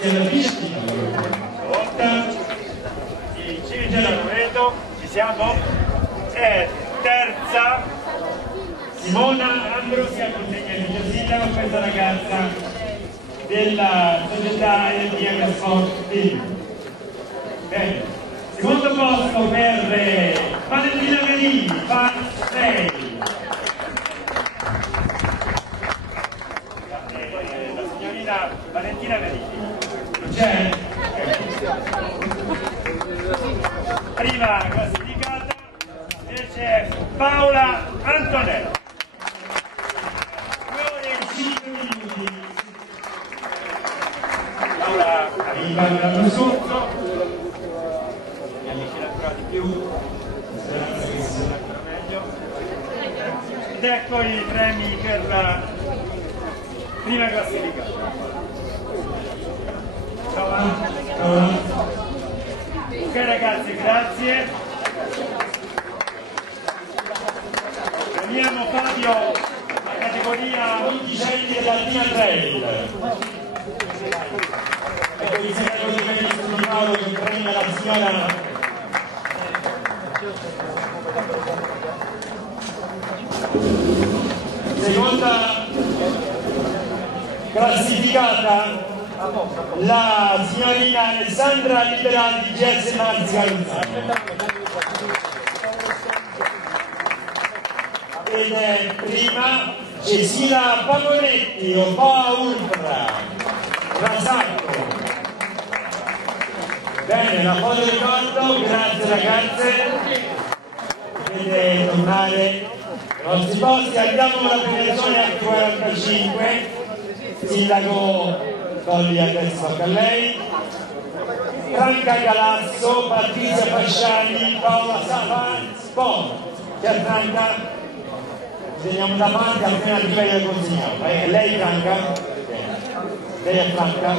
della pista. Il Civice da Loreto, ci siamo, e terza Simona Ambrosia, consegna il Giacinta con questa ragazza della società LDM Sport Team. Bene, secondo posto per Valentina Verini, fa 6. La signorina Valentina Verini. C'è? Prima classificata invece Paola Antonello. 2 ore e 5 minuti. Paola arriva l'anno sotto. Mi avvicina ancora di più. Speranza che si sia ancora meglio. Ed ecco i premi per la prima classificata. Ok ragazzi, grazie. Premiamo Fabio, la categoria undicenni dell'Alpina Trail. Ecco il sindaco di Venice di Paolo che premia la signora seconda classificata la signorina Alessandra Liberati GS Marzi Caruzzano ed è prima Cecilia Pagonetti o Boa Ultra Rasacco. Bene, la foto di ricordo, grazie ragazze, potete tornare ai vostri posti. Andiamo con la premiazione anche 45, sindaco Colli adesso tocca a lei. Franca Galasso, Patrizia Fasciani, Paola Spon. Che è Franca? Teniamo davanti appena arriva e le consegniamo. Lei Franca? Lei è Franca?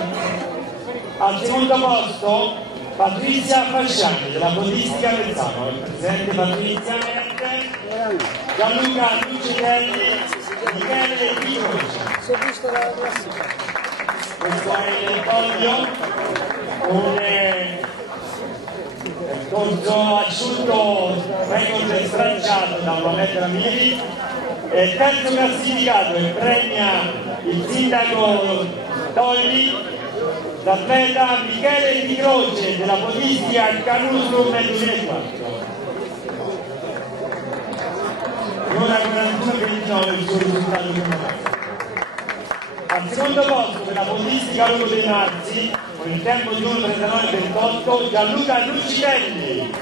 Al secondo posto Patrizia Fasciani della Podistica Vezzano. Presente Patrizia, Gianluca Lucetelli, Michele Picoci. Questo è il podio, un corso asciutto record stracciato da una lettera Miri, e terzo classificato e premia il sindaco Tolli, l'atleta Michele Di Croce della Podistica Canusrum nel 2004. Ora 41-29 il suo risultato finale. Al secondo posto per la Podistica Lugo dei Marzi, con il tempo di 1:39:28, Gianluca Lucicelli.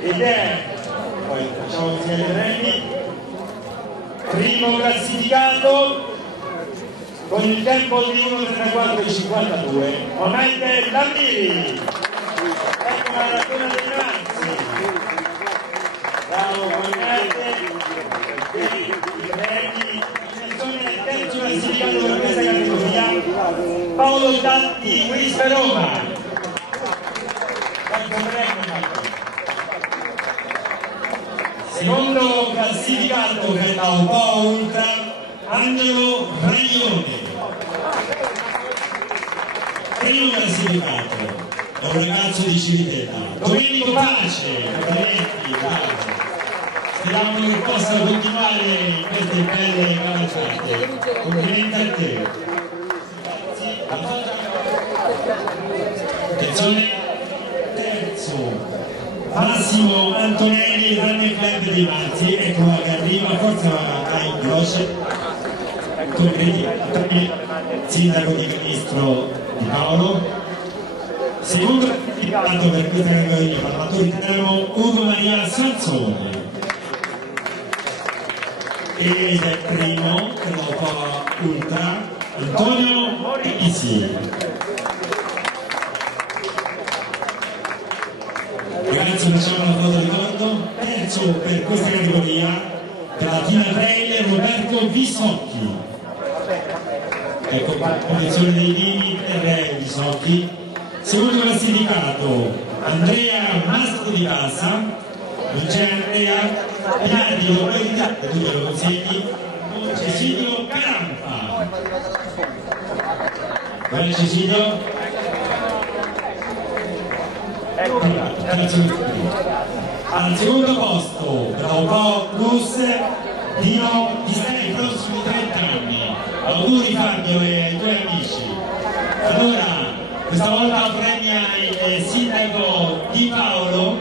Ed è, poi facciamo insieme i premi, primo classificato con il tempo di 1:34:52, Mohamed Lamiri. Ecco la maratona dei Marzi. Bravo Mohamed. I premi, il terzo classificato per questa categoria, Paolo Datti, Wispe Roma. Secondo classificato per la Boa Ultra, Angelo Raglione. Primo classificato è un ragazzo di Civitella, Domenico Pace, complimenti, bravo. Speriamo che possa continuare in queste belle cavalcate. Complimenti a te. Attenzione, terzo Massimo Antonelli, Running Club dei Marzi. Ecco che arriva, forza va in veloce. Complimenti, sindaco di Ministro Di Paolo. Secondo classificato per questa categoria, parlatori terreno Ugo Maria Sansoni. Ed è primo per la Boa Ultra Antonio Morisi. Ragazzi, facciamo una foto di ricordo. Terzo per questa categoria per la Tina Trail Roberto Visocchi. Ecco qua la condizione dei vini per Visocchi. Secondo classificato Andrea Mastro di Casa, non c'è Andrea Pinardi, lo vuoi ritardare, tu te lo consegni, Cecilio Caramo. Bel Cecilio. Al secondo posto, Bravo Plus, Dino, ti stai ai prossimi 30 anni. Auguri Fabio e ai tuoi amici. Allora, questa volta premia il sindaco Di Paolo,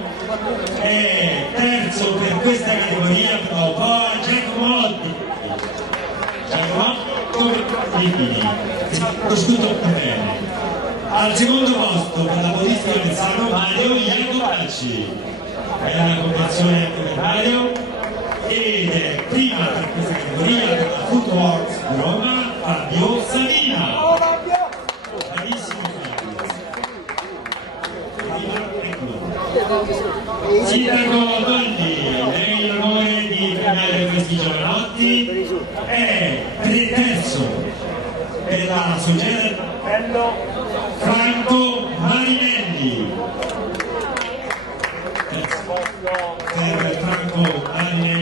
e terzo per questa categoria, Bravo Giacomo. Prosciutto bene. Al secondo posto per la politica del San Mario Iaco Balci, è una competizione anche per Mario, ed è prima per questa categoria per la Footworks di Roma Fabio Savina. Bravissimo Fabio. Sindaco Doldi, lei l'onore di premiare questi giovanotti, è terzo per la società Franco Marinelli. Per Franco Marinelli.